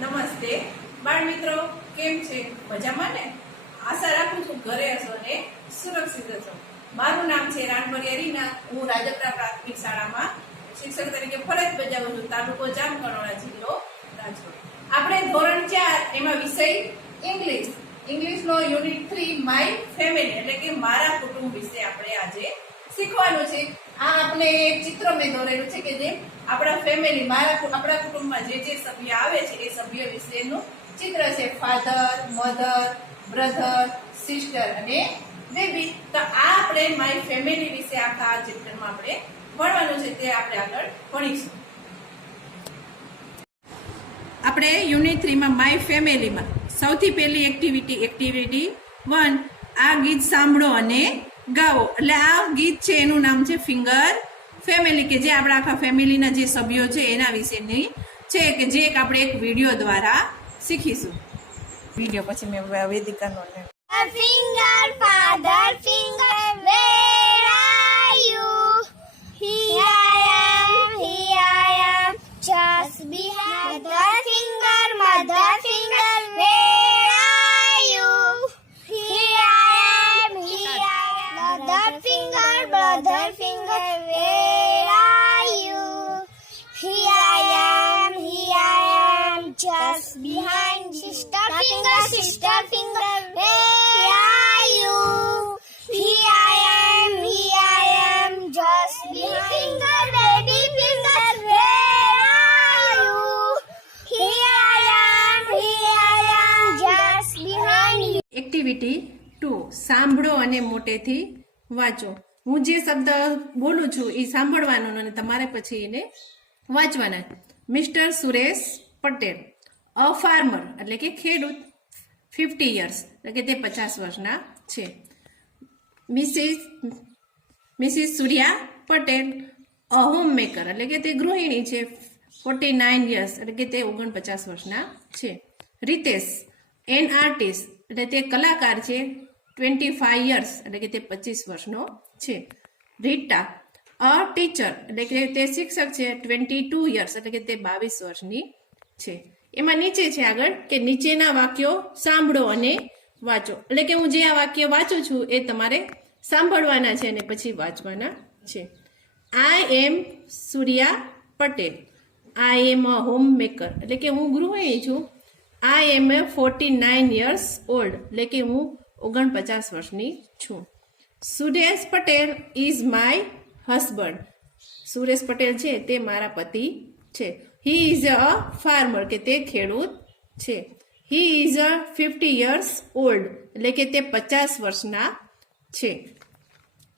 નમસ્તે બાળ મિત્રો, કેમ છે? મજામાં ને? આશા રાખું છું ઘરે હશો ને સુરક્ષિત હશો. મારું નામ છે રાણપરિયા રીના. હું રાજપરા પ્રાથમિક શાળામાં શિક્ષક તરીકે ફરજ બજાવું છું. તાલુકો જામકંડોળા, જિલ્લો રાજકોટ. આપણે ધોરણ 4 એમાં વિષય ઇંગ્લિશનો યુનિટ 3 માય ફેમિલી એટલે કે મારા કુટુંબ વિશે આપણે આજે શીખવાનું છે. આ આપણે એક ચિત્ર મેં દોરેલું છે કે જે આપણા ફેમિલી આપણા કુટુંબમાં જે સભ્ય આવે છે એ સભ્ય વિશેનું ચિત્ર છે. ફાધર, મધર, બ્રધર, સિસ્ટર અને બેબી. તો આ આપણે માય ફેમિલી વિશે આખા આ ચેપ્ટરમાં આપણે ભણવાનું છે, તે આપણે આગળ ભણીશું. આપણે યુનિટ 3 માં માય ફેમિલીમાં સૌથી પહેલી એક્ટિવિટી 1, આ ગીત સાંભળો અને ગાઓ. એટલે આ ગીત છે એનું નામ છે ફિંગર ફેમિલી, કે જે આપણા આખા ફેમિલીના જે સભ્યો છે એના વિશેની છે, કે જે આપણે એક વિડીયો દ્વારા શીખીશું. વિડીયો પછી મેં વેદિકાનો Finger, father, finger, where are you? Here I am, just behind the finger, mother finger, where are you? Here I am, mother finger, brother finger, where are you? Here I am, just behind sister finger, where are you? Here I am, just behind baby finger, where are you? Here I am, just behind you. Activity 2, સાંભળો અને મોટેથી વાંચો. હું જે શબ્દ બોલું છું એ સાંભળવાનો અને તમારે પછી એને વાંચવાના. Mister Suresh Patel, a farmer એટલે કે ખેડૂત, 50 years એટલે કે તે 50 વર્ષના છે. મિસિસ સૂર્યા પટેલ, અ હોમ મેકર એટલે કે તે ગૃહિણી છે, 49 years એટલે કે તે 49 વર્ષના છે. રીતેશ, એન આર્ટિસ્ટ એટલે તે કલાકાર છે, 25 years એટલે કે તે 25 વર્ષનો છે. રીટા, અ ટીચર એટલે કે તે શિક્ષક છે, 22 years એટલે કે તે 22 વર્ષની છે. એમાં નીચે છે આગળ કે નીચેના વાક્યો સાંભળો અને વાંચો. એટલે કે હું જે આ વાક્ય વાંચું છું એ તમારે સાંભળવાના છે અને પછી વાંચવાના છે. આઈ એમ સૂર્યા પટેલ, આઈ એમ અ હોમ મેકર એટલે કે હું ગૃહિણી છું. આઈ એમ એ 49 years old એટલે કે હું 49 વર્ષની છું. Suresh Patel is my husband, Suresh Patel છે તે મારા પતિ છે. હી ઇઝ અ ફાર્મર કે તે ખેડૂત છે. He is a 50 years old એટલે કે તે 50 વર્ષના છે.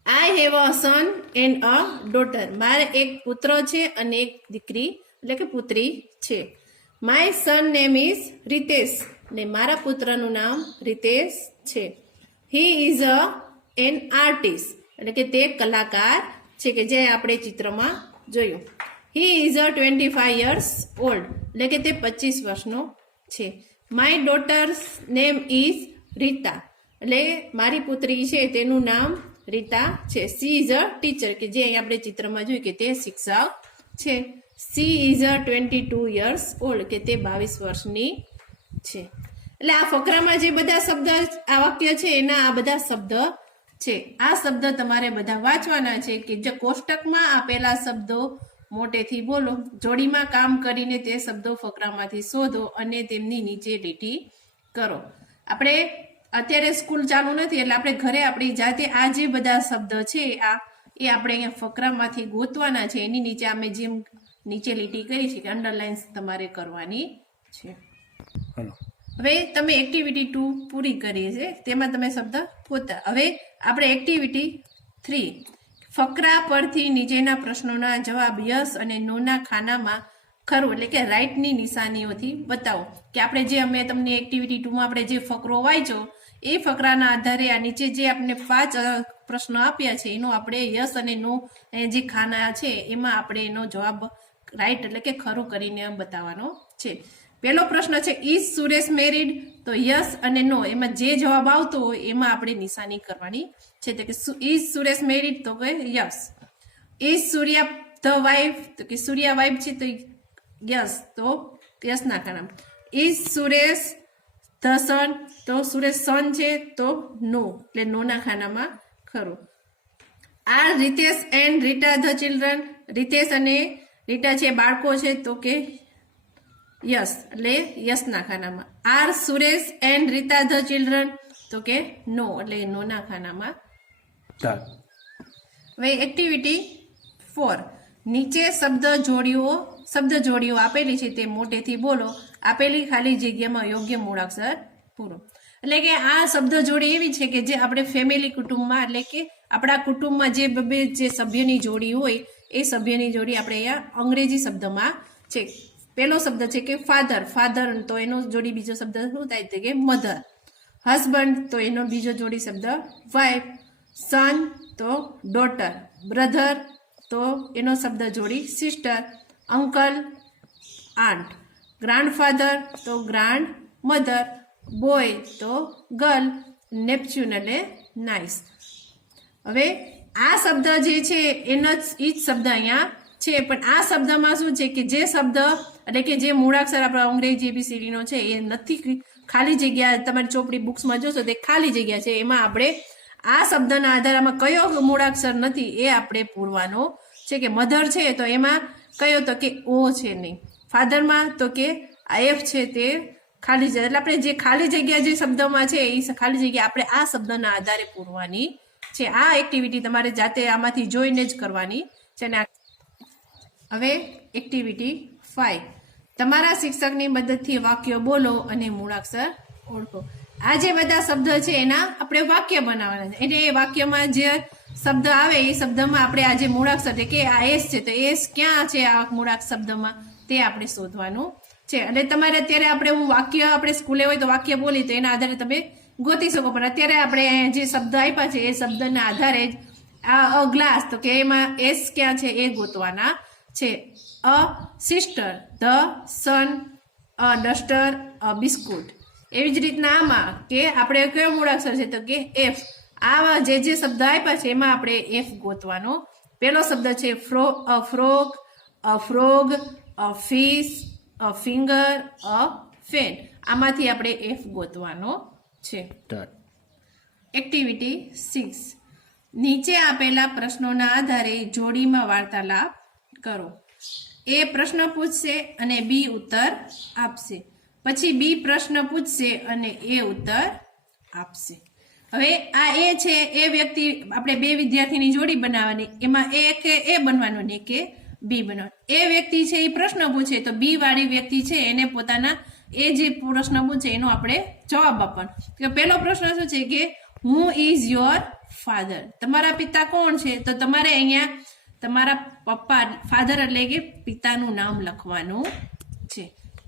I have a son and a daughter, મારે એક પુત્ર છે અને એક દીકરી એટલે કે પુત્રી છે. My son name is Ritesh ને મારા પુત્રનું નામ રીતેશ છે. He is a an artist એટલે કે તે કલાકાર છે, કે જે આપણે ચિત્રમાં જોયું. હી ઇઝ અ 25 years old એટલે કે તે 25 વર્ષનો છે. My daughter's name is Rita એટલે મારી પુત્રી છે તેનું નામ રીતા છે. સી ઇઝ અ ટીચર કે જે અહીં આપણે ચિત્રમાં જોયું કે તે શિક્ષક છે. She is a 22 years old કે તે 22 વર્ષની છે. એટલે આ ફકરામાં જે બધા શબ્દ આ વાક્ય છે એના આ બધા શબ્દ છે. આ શબ્દ તમારે બધા વાંચવાના છે, કે જે કોષ્ટકમાં આપેલા શબ્દો મોટેથી બોલો. જોડીમાં કામ કરીને તે શબ્દો ફકરામાંથી શોધો અને તેમની નીચે લીટી કરો. આપણે અત્યારે સ્કૂલ ચાલુ નથી એટલે આપણે ઘરે આપણી જાતે આ જે બધા શબ્દ છે એ આપણે અહીંયા ફકરામાંથી ગોતવાના છે. એની નીચે અમે જેમ નીચે લીટી કરી છે કે અંડરલાઇન્સ તમારે કરવાની છે. હવે તમે એક્ટિવિટી 2 પૂરી કરી છે, તેમાં તમે શબ્દ ગોતા. હવે આપણે એક્ટિવિટી 3, ફકરા પરથી નીચેના પ્રશ્નોના જવાબ યસ અને નોના ખાનામાં ખરું એટલે કે રાઈટની નિશાનીઓથી બતાવો. કે આપણે જે અમે તમને એક્ટિવિટી 2 માં આપણે જે ફકરો વાંચ્યો એ ફકરાના આધારે આ નીચે જે આપણે 5 પ્રશ્નો આપ્યા છે એનો આપણે યસ અને નો જે ખાના છે એમાં આપણે એનો જવાબ રાઈટ એટલે કે ખરું કરીને બતાવવાનો છે. પહેલો પ્રશ્ન છે ઇઝ સુરેશ મેરીડ, તો યસ અને નો એમાં જે જવાબ આવતો હોય એમાં આપણે નિશાની કરવાની છે. તો કે ઇઝ સુરેશ મેરીડ, તો કે yes. Is Surya the wife, તો કે સૂર્યા વાઇફ છે તો યસ, તો યસ ના ખાના. ઇઝ સુરેશ ધ સન, તો સુરેશ સન છે તો નો, એટલે નોના ખાનામાં ખરું. Are Ritesh and Rita the children, Ritesh અને રીટા છે બાળકો છે તો કે યસ, એટલે યસના ખાનામાં. Are Suresh and Rita the children, તો કે નો, એટલે નોના ખાનામાં. ચાલ. હવે એક્ટિવિટી 4, નીચે શબ્દ જોડીઓ આપેલી છે તે મોટેથી બોલો. આપેલી ખાલી જગ્યામાં યોગ્ય મૂળાક્ષર પૂરો. એટલે કે આ શબ્દ જોડી એવી છે કે જે આપણે ફેમિલી કુટુંબમાં, એટલે કે આપણા કુટુંબમાં જે બે જે સભ્યની જોડી હોય એ સભ્યની જોડી આપણે અહીંયા અંગ્રેજી શબ્દમાં છે. પહેલો શબ્દ છે કે ફાધર, તો એનો જોડી બીજો શબ્દ શું થાય છે કે મધર. હસબન્ડ, તો એનો બીજો જોડી શબ્દ વાઇફ. સન, તો ડોટર. બ્રધર, તો એનો શબ્દ જોડી સિસ્ટર. Uncle, aunt. ગ્રાન્ડફાધર, તો ગ્રાન્ડ મધર. બોય, તો ગર્લ. નેપ્ચ્યુન, એટલે નાઇસ. હવે આ શબ્દ જે છે એનો જ શબ્દ અહીંયા છે, પણ આ શબ્દમાં શું છે કે જે શબ્દ એટલે કે જે મૂળાક્ષર આપણા અંગ્રેજી ABCD નો છે એ નથી, ખાલી જગ્યા તમારી ચોપડી બુક્સમાં જોશો તે ખાલી જગ્યા છે, એમાં આપણે આ શબ્દના આધારે આમાં કયો મૂળાક્ષર નથી એ આપણે પૂરવાનો છે. કે મધર છે તો એમાં કયો, તો કે ઓ છે નહીં. ફાધરમાં તો કે આ F છે તે ખાલી જગ્યા, એટલે આપણે જે ખાલી જગ્યા જે શબ્દમાં છે એ ખાલી જગ્યા આપણે આ શબ્દના આધારે પૂરવાની છે. આ એક્ટિવિટી તમારે જાતે આમાંથી જોઈને જ કરવાની છે. હવે એક્ટિવિટી 5, તમારા શિક્ષકની મદદથી વાક્યો બોલો અને મૂળાક્ષર ઓળખો. આ જે બધા શબ્દ છે એના આપણે વાક્ય બનાવવાના છે. એટલે એ વાક્યમાં જે શબ્દ આવે એ શબ્દમાં આપણે આ જે મૂળાક્ષર છે કે આ એસ છે તો એસ ક્યાં છે આ મૂળાક્ષર શબ્દમાં તે આપણે શોધવાનું છે. એટલે તમારે અત્યારે આપણે હું વાક્ય આપણે સ્કૂલે હોય તો વાક્ય બોલી તો એના આધારે તમે ગોતી શકો, પણ અત્યારે આપણે જે શબ્દ આપ્યા છે એ શબ્દના આધારે જ આ ગ્લાસ, તો કે એમાં એસ ક્યાં છે એ ગોતવાના છે. A sister, the sun, a duster, a biscuit. એવી જ રીતના આમાં કે આપણે કયો મૂળાક્ષર છે તો કે એફ. આવા જે શબ્દ આપ્યા છે એમાં આપણે એફ ગોતવાનો. પહેલો શબ્દ છે ફ્રોગ, અ ફ્રોગ, અ ફિશ, અ ફિંગર, અ ફેન. આમાંથી આપણે એફ ગોતવાનો છે. એક્ટિવિટી 6, નીચે આપેલા પ્રશ્નોના આધારે જોડીમાં વાર્તાલાપ કરો. એ પ્રશ્ન પૂછશે અને બી ઉત્તર આપશે. પછી બી પ્રશ્ન પૂછશે અને એ ઉત્તર આપશે. હવે આ એ છે એ વ્યક્તિ, આપણે બે વિદ્યાર્થીની જોડી બનાવવાની, એમાં એક એ બનવાનું ને કે બી બનવાનું. એ વ્યક્તિ છે એ પ્રશ્ન પૂછે તો બી વાળી વ્યક્તિ છે એને પોતાના એ જે પ્રશ્ન પૂછે એનો આપણે જવાબ આપવાનો. પહેલો પ્રશ્ન શું છે કે હુ ઇઝ યોર ફાધર, તમારા પિતા કોણ છે, તો તમારે અહીંયા તમારા પપ્પા, ફાધર એટલે કે પિતાનું નામ લખવાનું છે.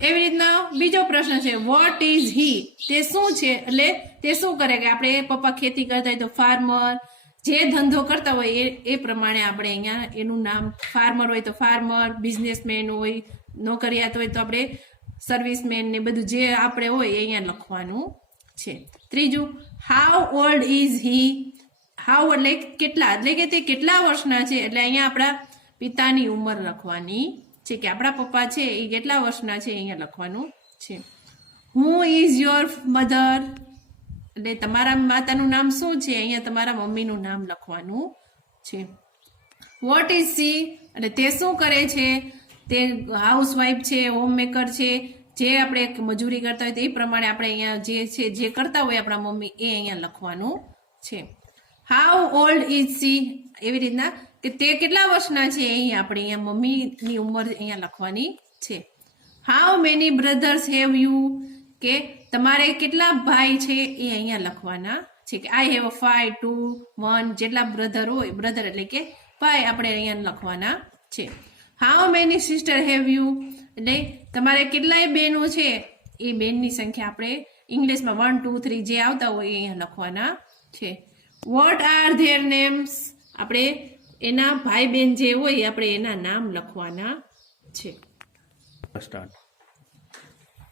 એવી રીતના બીજો પ્રશ્ન છે વોટ ઇઝ હી, તે શું છે, એટલે તે શું કરે, કે આપણે પપ્પા ખેતી કરતા હોય તો ફાર્મર, જે ધંધો કરતા હોય એ પ્રમાણે આપણે અહીંયા એનું નામ, ફાર્મર હોય તો ફાર્મર, બિઝનેસમેન હોય, નોકરિયાત હોય તો આપણે સર્વિસમેન ને બધું જે આપણે હોય એ અહીંયા લખવાનું છે. ત્રીજું how old is he, how એટલે કેટલા, એટલે કે તે કેટલા વર્ષના છે, એટલે અહીંયા આપણા પિતાની ઉંમર લખવાની છે, કે આપણા પપ્પા છે એ કેટલા વર્ષના છે અહીંયા લખવાનું છે. હુ ઇઝ યોર મધર, એટલે તમારા માતાનું નામ શું છે, અહીંયા તમારા મમ્મીનું નામ લખવાનું છે. વોટ ઇઝ સી, એટલે તે શું કરે છે, તે હાઉસવાઈફ છે, હોમમેકર છે, જે આપણે મજૂરી કરતા હોય તો એ પ્રમાણે આપણે અહીંયા જે છે જે કરતા હોય આપણા મમ્મી એ અહીંયા લખવાનું છે. હાઉ ઓલ્ડ ઇઝ સી, એવી રીતના કે તે કેટલા વર્ષના છે અહીંયા આપણે અહીંયા મમ્મીની ઉંમર અહીંયા લખવાની છે. How many brothers have you, કે તમારે કેટલા ભાઈ છે એ અહીંયા લખવાના છે, કે આઈ હેવ 5, 2, 1, જેટલા બ્રધર હોય, બ્રધર એટલે કે ભાઈ આપણે અહીંયા લખવાના છે. How many sister have you, એટલે તમારે કેટલાય બહેનો છે એ બેનની સંખ્યા આપણે ઇંગ્લિશમાં 1, 2, 3 જે આવતા હોય એ અહીંયા લખવાના છે. વોટ આર ધેર નેમ્સ, આપણે એના ભાઈ બહેન જે હોય આપણે એના નામ લખવાના છે.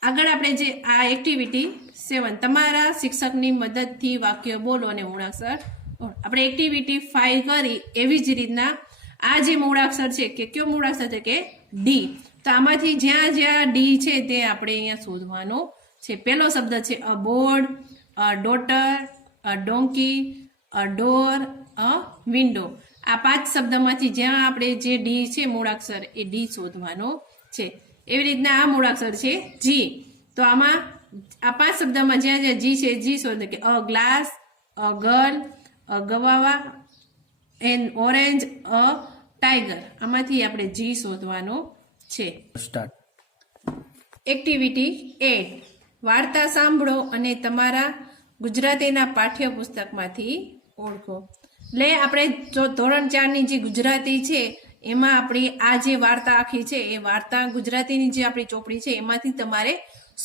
આગળ આપણે જે આ એક્ટિવિટી 7, તમારા શિક્ષકની મદદથી વાક્ય બોલો અને મૂળાક્ષર. આપણે એક્ટિવિટી 5 કરી એવી જ રીતના આ જે મૂળાક્ષર છે કે કયો મૂળાક્ષર છે કે ડી, તો તો આમાંથી જ્યાં જ્યાં ડી છે તે આપણે અહીંયા શોધવાનો છે. પહેલો શબ્દ છે a board, a daughter, a donkey, a door, a window. આ 5 શબ્દમાંથી જ્યાં આપણે જે ડી છે મૂળાક્ષર એ ડી શોધવાનો છે. એવી રીતના આ મૂળાક્ષર છે જી. તો આમાં આ 5 શબ્દમાં જ્યાં જ્યાં જી છે જી શોધે કે a glass, a girl, a guava, an orange, a tiger. આમાંથી આપણે જી શોધવાનો છે. સ્ટાર્ટ. એક્ટિવિટી 8 વાર્તા સાંભળો અને તમારા ગુજરાતીના પાઠ્યપુસ્તકમાંથી ઓળખો. એટલે આપણે જો ધોરણ 4 ની જે ગુજરાતી છે એમાં આપણી આ જે વાર્તા આખી છે એ વાર્તા ગુજરાતીની જે આપણી ચોપડી છે એમાંથી તમારે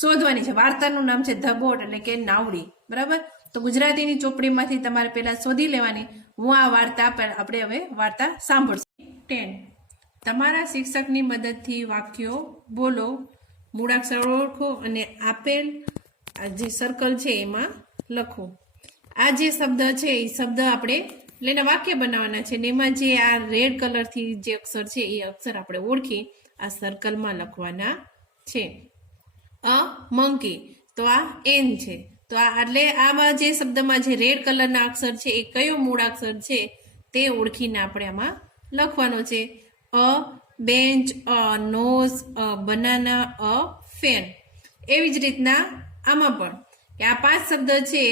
શોધવાની છે. વાર્તાનું નામ છે ધ બોટ એટલે કે નાવડી. બરાબર? તો ગુજરાતીની ચોપડીમાંથી તમારે પહેલા શોધી લેવાની. હું આ વાર્તા આપણે હવે વાર્તા સાંભળશું. 10 તમારા શિક્ષકની મદદથી વાક્યો બોલો, મૂળાક્ષર ઓળખો અને આપેલ આ જે સર્કલ છે એમાં લખો. આ જે શબ્દ છે એ શબ્દ આપણે એટલે વાક્ય બનાવવાના છે ને એમાં જે આ રેડ કલરથી જે અક્ષર છે એ અક્ષર આપણે ઓળખી આ સર્કલમાં લખવાના છે. અ મંકી તો આ એન છે. તો આ એટલે આમાં જે શબ્દમાં જે રેડ કલરના અક્ષર છે એ કયો મૂળાક્ષર છે તે ઓળખીને આપણે આમાં લખવાનો છે. A bench, a nose, a banana, a fan. એવી જ રીતના આમાં પણ કે આ 5 શબ્દ છે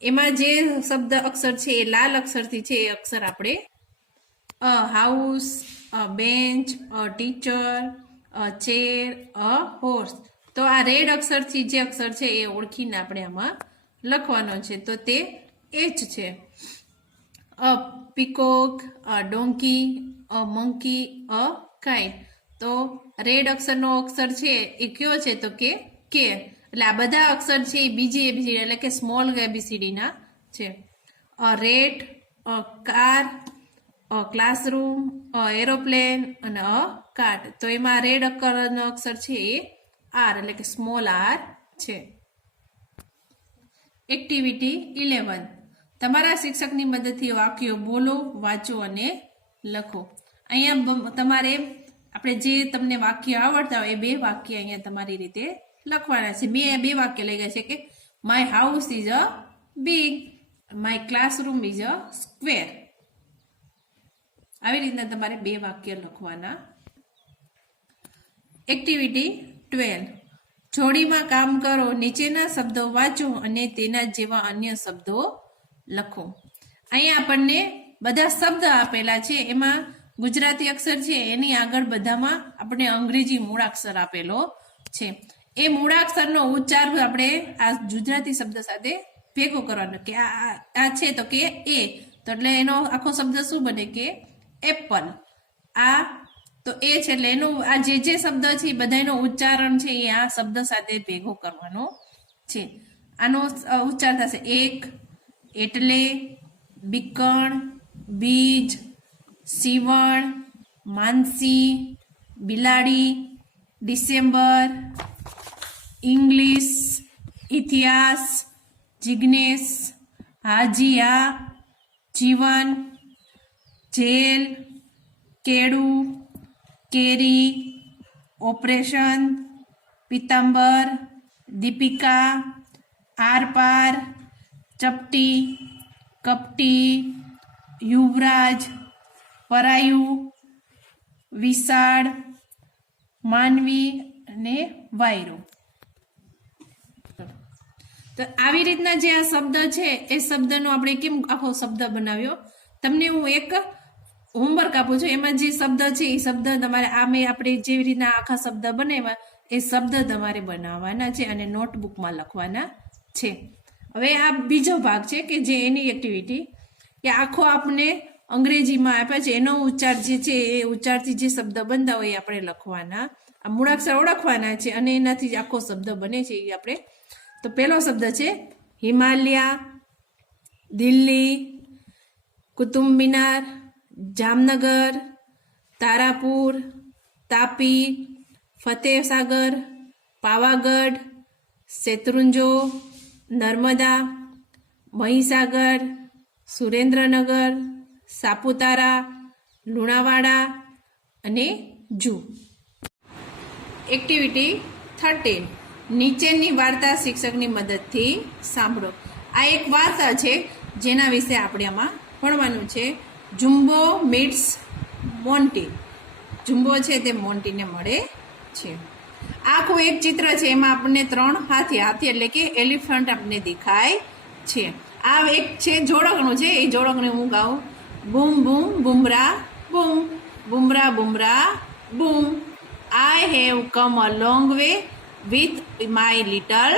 એમાં જે શબ્દ અક્ષર છે એ લાલ અક્ષરથી છે એ અક્ષર આપણે a house, a bench, a teacher, a chair, a horse. તો આ રેડ અક્ષરથી જે અક્ષર છે એ ઓળખીને આપણે આમાં લખવાનો છે. તો તે એચ છે. A peacock, a donkey, a monkey, a kite. તો રેડ અક્ષરનો અક્ષર છે એ કયો છે તો કે કે. એટલે આ બધા અક્ષર છે એ બીજી એબીસીડી એટલે કે સ્મોલ એબીસીડી ના છે. A rat, a car, a classroom, a aeroplane અને અ કાર્ટ. તો એમાં રેડ અક્ષરનો અક્ષર છે એ આર એટલે કે સ્મોલ આર છે. એક્ટિવિટી 11 તમારા શિક્ષકની મદદથી વાક્યો બોલો, વાંચો અને લખો. અહીંયા તમારે આપણે જે તમને વાક્ય આવડતા હોય એ 2 વાક્ય અહીંયા તમારી રીતે લખવાના છે. બે વાક્ય લઈ ગયા છે કે my house is a big, my classroom is a square. આવી રીતના તમારે 2 વાક્ય લખવાના. એક્ટિવિટી 12 જોડીમાં કામ કરો, નીચેના શબ્દો વાંચો અને તેના જેવા અન્ય શબ્દો લખો. અહીંયા આપણને બધા શબ્દ આપેલા છે એમાં ગુજરાતી અક્ષર છે એની આગળ બધામાં આપણે અંગ્રેજી મૂળાક્ષર આપેલો છે. એ મૂળાક્ષરનો ઉચ્ચાર આપણે આ ગુજરાતી શબ્દ સાથે ભેગો કરવાનો કે આ છે તો કે એ તો એટલે એનો આખો શબ્દ શું બને કે એપલ. આ તો એ છે એટલે એનું આ જે શબ્દ છે એ બધાનો ઉચ્ચારણ છે એ આ શબ્દ સાથે ભેગો કરવાનો છે. આનો ઉચ્ચાર થશે એક, એટલે, બીકણ, બીજ, સીવણ, માનસી, બિલાડી, ડિસેમ્બર, ઇંગ્લિશ, ઇતિહાસ, જિગ્નેશ, હાજીયા, જીવન, જેલ, કેળું, કેરી, ઓપરેશન, પિતાંબર, દીપિકા, આરપાર, ચપટી, કપટી, યુવરાજ, પરાયું, વિશાળ, માનવી અને વાયરો. તો આવી રીતના જે આ શબ્દ છે એ શબ્દનો આપણે કેમ આખો શબ્દ બનાવ્યો તમને હું એક હોમવર્ક આપું છું. એમાં જે શબ્દ છે એ શબ્દ તમારે આપણે જેવી રીતના આખા શબ્દ બનાવ્યા એ શબ્દ તમારે બનાવવાના છે અને નોટબુકમાં લખવાના છે. હવે આ બીજો ભાગ છે કે જે એની એક્ટિવિટી કે આખો આપણે અંગ્રેજીમાં આપ્યા છે એનો ઉચ્ચાર જે છે એ ઉચ્ચારથી જે શબ્દ બનતા હોય એ આપણે લખવાના. આ મૂળાક્ષર ઓળખવાના છે અને એનાથી જ આખો શબ્દ બને છે એ આપણે. તો પહેલો શબ્દ છે હિમાલયા, દિલ્હી, કુતુબ મિનાર, જામનગર, તારાપુર, તાપી, ફતેહસાગર, પાવાગઢ, શેત્રુંજો, નર્મદા, મહીસાગર, સુરેન્દ્રનગર, સાપુતારા, લુણાવાડા અને જૂ. એક્ટિવિટી 13 નીચેની વાર્તા શિક્ષકની મદદથી સાંભળો. આ એક વાર્તા છે જેના વિશે આપણે આમાં ભણવાનું છે. જુમ્બો મીટ્સ મોન્ટી. જુમ્બો છે તે મોન્ટીને મળે છે. આખું એક ચિત્ર છે, એમાં આપણને 3 હાથી એટલે કે એલિફન્ટ આપણને દેખાય છે. આ એક છે જોડકણું છે, એ જોડકને હું ગાઉં. બૂમ બૂમ બુમરા બૂમ, Bumrah Bumrah boom. I have come a long way with my little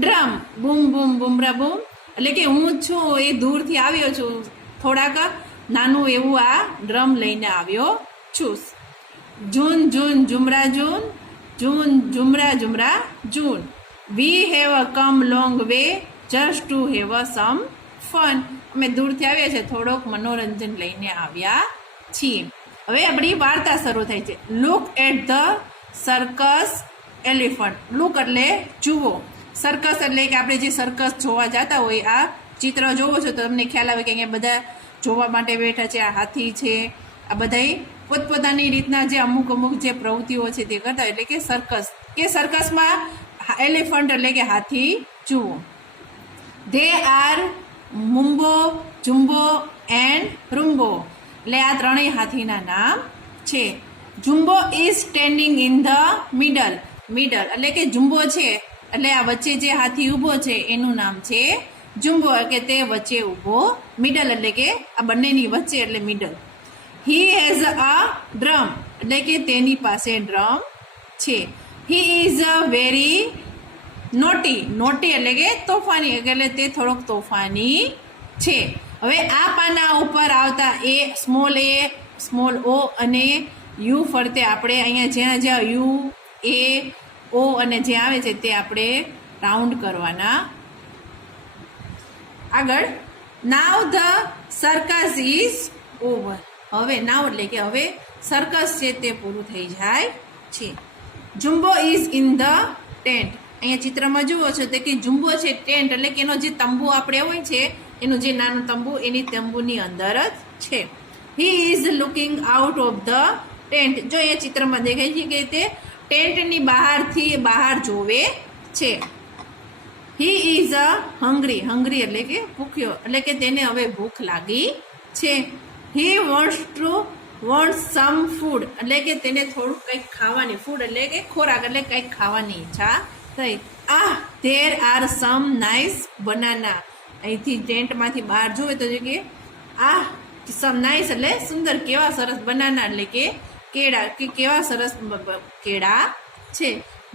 drum. Boom boom Bumrah બૂમ એટલે કે હું છું એ દૂરથી આવ્યો છું, થોડાક નાનું એવું આ ડ્રમ લઈને આવ્યો છું. જૂન જૂન ઝુમરા જૂન, જૂન ઝુમરા ઝુમરા જૂન. We have a come long way just to have a some fun. અમે દૂરથી આવ્યા છે, થોડોક મનોરંજન લઈને આવ્યા છીએ. હવે આપણી વાર્તા શરૂ થાય છે. Look at the circus elephant. Look એટલે જુઓ, સર્કસ એટલે કે આપણે જે સર્કસ જોવા જતા હોય, આ ચિત્ર જોવો છો તો તમને ખ્યાલ આવે કે અહીંયા બધા જોવા માટે બેઠા છે. આ હાથી છે, આ બધાય પોતપોતાની રીતના જે અમુક જે પ્રવૃત્તિઓ છે તે કરતા, એટલે કે સર્કસ, કે સર્કસમાં એલિફન્ટ એટલે કે હાથી જુઓ. They are Mumbo, Jumbo and Rumbo. એટલે આ ત્રણેય હાથીના નામ છે. Jumbo is standing in the middle. Middle એટલે કે જુમ્બો છે, એટલે આ વચ્ચે જે હાથી ઊભો છે એનું નામ છે જુમ્બો, કે તે વચ્ચે ઊભો. મિડલ એટલે કે આ બંનેની વચ્ચે એટલે middle. He has a drum એટલે કે તેની પાસે ડ્રમ છે. He is a very naughty. Naughty એટલે કે તોફાની, એટલે તે થોડોક તોફાની છે. હવે આ પાના ઉપર આવતા એ, સ્મોલ ઓ અને યુ ફરતે આપણે અહીંયા જ્યાં યુ, એ, ઓ અને જે આવે છે તે આપણે રાઉન્ડ કરવાના. આગળ, નાવ ધ સર્કસ ઇઝ ઓવર. હવે નાવ એટલે કે હવે સર્કસ છે તે પૂરું થઈ જાય છે. Jumbo is in the tent. અહીંયા ચિત્રમાં જુઓ છો તો કે જુમ્બો છે ટેન્ટ એટલે કે એનો જે તંબુ આપણે હોય છે, એનું જે નાનું તંબુ, એની તંબુની અંદર જ છે. He is looking out of the tent. જો એ ચિત્રમાં દેખાય છે કે તે ટેન્ટની બહારથી બહાર જોવે છે. He is a hungry. Hungry એટલે કે ભૂખ્યો, એટલે કે તેને હવે ભૂખ લાગી છે. હી વોન્ટ્સ સમ ફૂડ એટલે કે તેને થોડુંક કંઈક ખાવાની, ફૂડ એટલે કે ખોરાક એટલે કંઈક ખાવાની ઈચ્છા થઈ. There are some nice banana. અહીંથી ટેન્ટમાંથી બહાર જોવે તો કે સમ નાઇસ એટલે સુંદર, કેવા સરસ, બનાના એટલે કે કેળા, કે કેવા સરસ કેળા છે.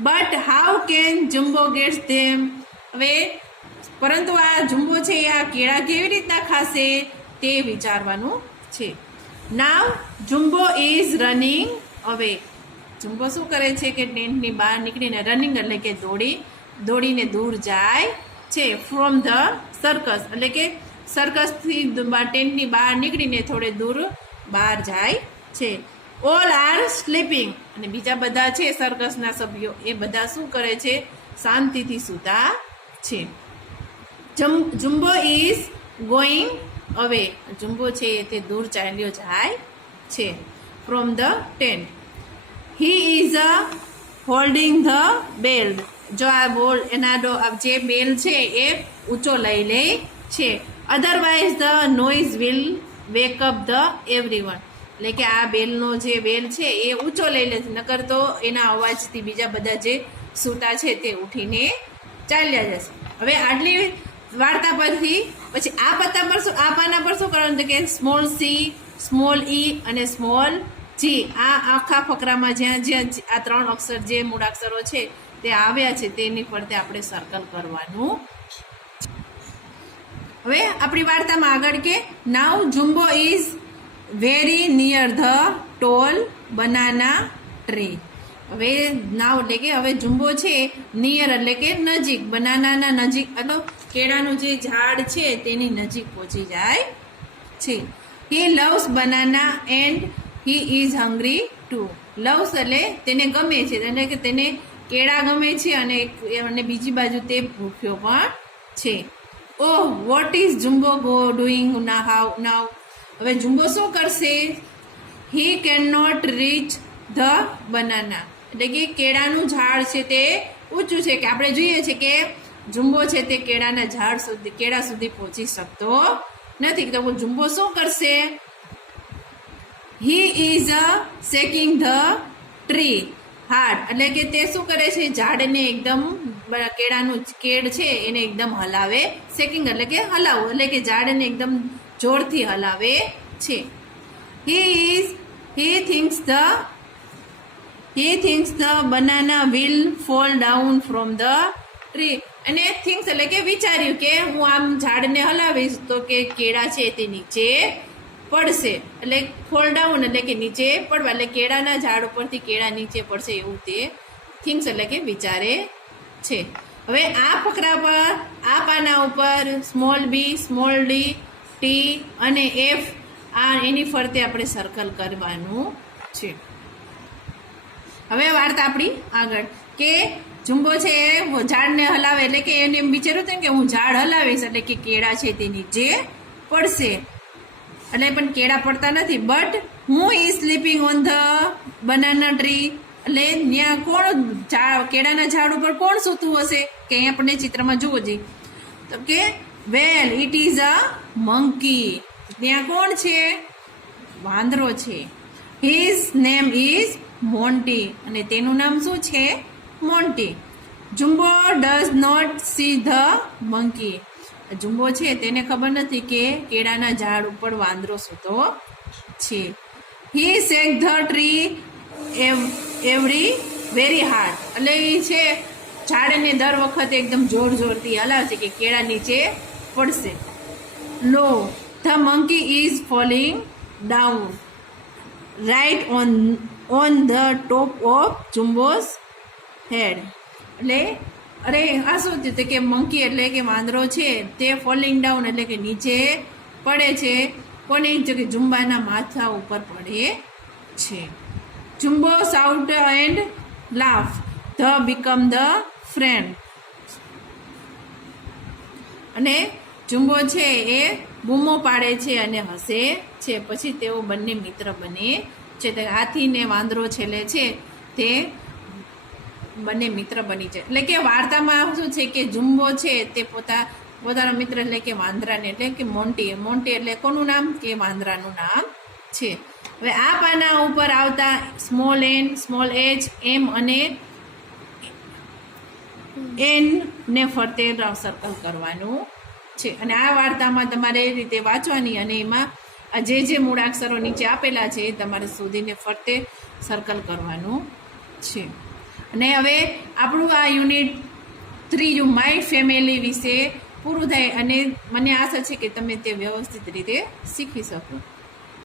બટ હાઉ કેન જુમ્બો ગેટ્સ ધેમ. હવે પરંતુ આ જુમ્બો છે આ કેળા કેવી રીતના ખાશે તે વિચારવાનું છે. નાવ જુમ્બો ઇઝ રનિંગ અવે. જુમ્બો શું કરે છે કે ટેન્ટની બહાર નીકળીને રનિંગ એટલે કે દોડીને દૂર જાય છે. ફ્રોમ ધ સર્કસ એટલે કે સર્કસથી ટેન્ટની બહાર નીકળીને થોડે દૂર બહાર જાય છે. All are sleeping. અને બીજા બધા છે સર્કસના સભ્યો, એ બધા શું કરે છે, શાંતિથી સૂતા છે. જુમ્બો ઇઝ ગોઈંગ અવે. જુમ્બો છે તે દૂર ચાલ્યો જાય છે. From the tent. He is holding the bell. જો આ બોલ એના જે બેલ છે એ ઊંચો લઈ લે છે. Otherwise the noise will wake up the everyone. એટલે કે આ બેલનો જે બેલ છે એ ઊંચો લઈ લે છે, નકર તો એના અવાજથી બીજા બધા જે સૂતા છે તે ઉઠીને ચાલ્યા જશે. હવે આટલી વાર્તા પરથી પછી આ પાના પર શું કરવાનું કે સ્મોલ સી, સ્મોલ ઈ અને સ્મોલ જી, આ આખા ફકરામાં જ્યાં આ 3 અક્ષર જે મૂળાક્ષરો છે તે આવ્યા છે તેની ફરતે આપણે સર્કલ કરવાનું. હવે આપણી વાર્તામાં આગળ કે now Jumbo is very near the tall banana tree. હવે નાવ એટલે કે હવે જુમ્બો છે નિયર એટલે કે નજીક, બનાનાના નજીક એટલે કેળાનું જે ઝાડ છે તેની નજીક પહોંચી જાય છે. He loves banana and he is hungry too. Loves એટલે તેને ગમે છે, એટલે કે તેને કેળા ગમે છે અને બીજી બાજુ તે ભૂખ્યો પણ છે. Oh what is Jumbo doing now. હવે જુમ્બો શું કરશે? He can not reach the banana. એટલે કે કેળાનું ઝાડ છે તે ઊંચું છે કે આપણે જોઈએ છે કે જુમ્બો છે તે કેળા સુધી પહોંચી શકતો નથી. તો જુમ્બો શું કરશે? He is shaking the tree hard, એટલે કે તે શું કરે છે? ઝાડને એકદમ કેળાનું કેળ છે એને એકદમ હલાવે. શેકિંગ એટલે કે હલાવવું, એટલે કે ઝાડને એકદમ જોરથી હલાવે છે. He thinks the banana will fall down from the tree. અને thinks એટલે કે વિચાર્યું કે હું આમ ઝાડને હલાવીશ તો કે કેળા છે તે નીચે પડશે. એટલે ફોલ ડાઉન એટલે કે નીચે પડવા, એટલે કેળાના ઝાડ ઉપરથી કેળા નીચે પડશે એવું તે થિંક્સ એટલે કે વિચારે છે. હવે આ ફકરા પર, આ પાના ઉપર small B, small D, T અને એફ એની ફરતે આપણે સર્કલ કરવાનું છે. હવે વાર્તા આપણી આગળ કે જુમ્બો છે એ ઝાડને હલાવે, એટલે કે એને એમ વિચાર્યું હતું કે હું ઝાડ હલાવીશ એટલે કે કેળા છે તે નીચે પડશે. એટલે પણ કેળા પડતા નથી. બટ હું is sleeping on the banana tree, એટલે ત્યાં કોણ કેળાના ઝાડ ઉપર કોણ સૂતું હશે? કે અહીંયા આપણને ચિત્રમાં જોવો જોઈએ તો કે વેલ ઇટ ઇઝ અ મંકી, ત્યાં કોણ છે? વાંદરો છે. હિઝ નેમ ઇઝ મોન્ટી, અને તેનું નામ શું છે? Monty. Jumbo does not see the monkey, Jumbo છે તેને ખબર નથી કે કેળાના ઝાડ ઉપર વાંદરો સૂતો છે. He shake the tree every very hard, એટલે એ છે ઝાડને દર વખતે એકદમ જોરથી હલાવે છે કે કેળા નીચે પડશે. Lo the monkey is falling down right on the top of Jumbo's head. એટલે અરે આ શું થયું કે મંકી એટલે કે વાંદરો છે તે ફોલિંગ ડાઉન એટલે કે નીચે પડે છે. કોની? કે જુમ્બાના માથા ઉપર પડે છે. Jumbo shout and laugh the become the friend, અને જુમ્બો છે એ બૂમો પાડે છે અને હસે છે. પછી તેઓ બંને મિત્ર બને છે. હાથી ને વાંદરો છેલ્લે છે તે બંને મિત્ર બની છે. એટલે કે વાર્તામાં શું છે કે જુમ્બો છે તે પોતાના મિત્ર એટલે કે વાંદરાને, એટલે કે મોન્ટી એટલે કોનું નામ? કે વાંદરાનું નામ છે. હવે આ પાના ઉપર આવતા સ્મોલ એન, સ્મોલ એચ, એમ અને એન ને ફરતે સર્કલ કરવાનું છે. અને આ વાર્તામાં તમારે એ રીતે વાંચવાની અને એમાં જે મૂળાક્ષરો નીચે આપેલા છે તમારે શોધીને ફરતે સર્કલ કરવાનું છે. અને હવે આપણું આ યુનિટ 3 માય ફેમિલી વિશે પૂરું થાય, અને મને આશા છે કે તમે તે વ્યવસ્થિત રીતે શીખી શકો.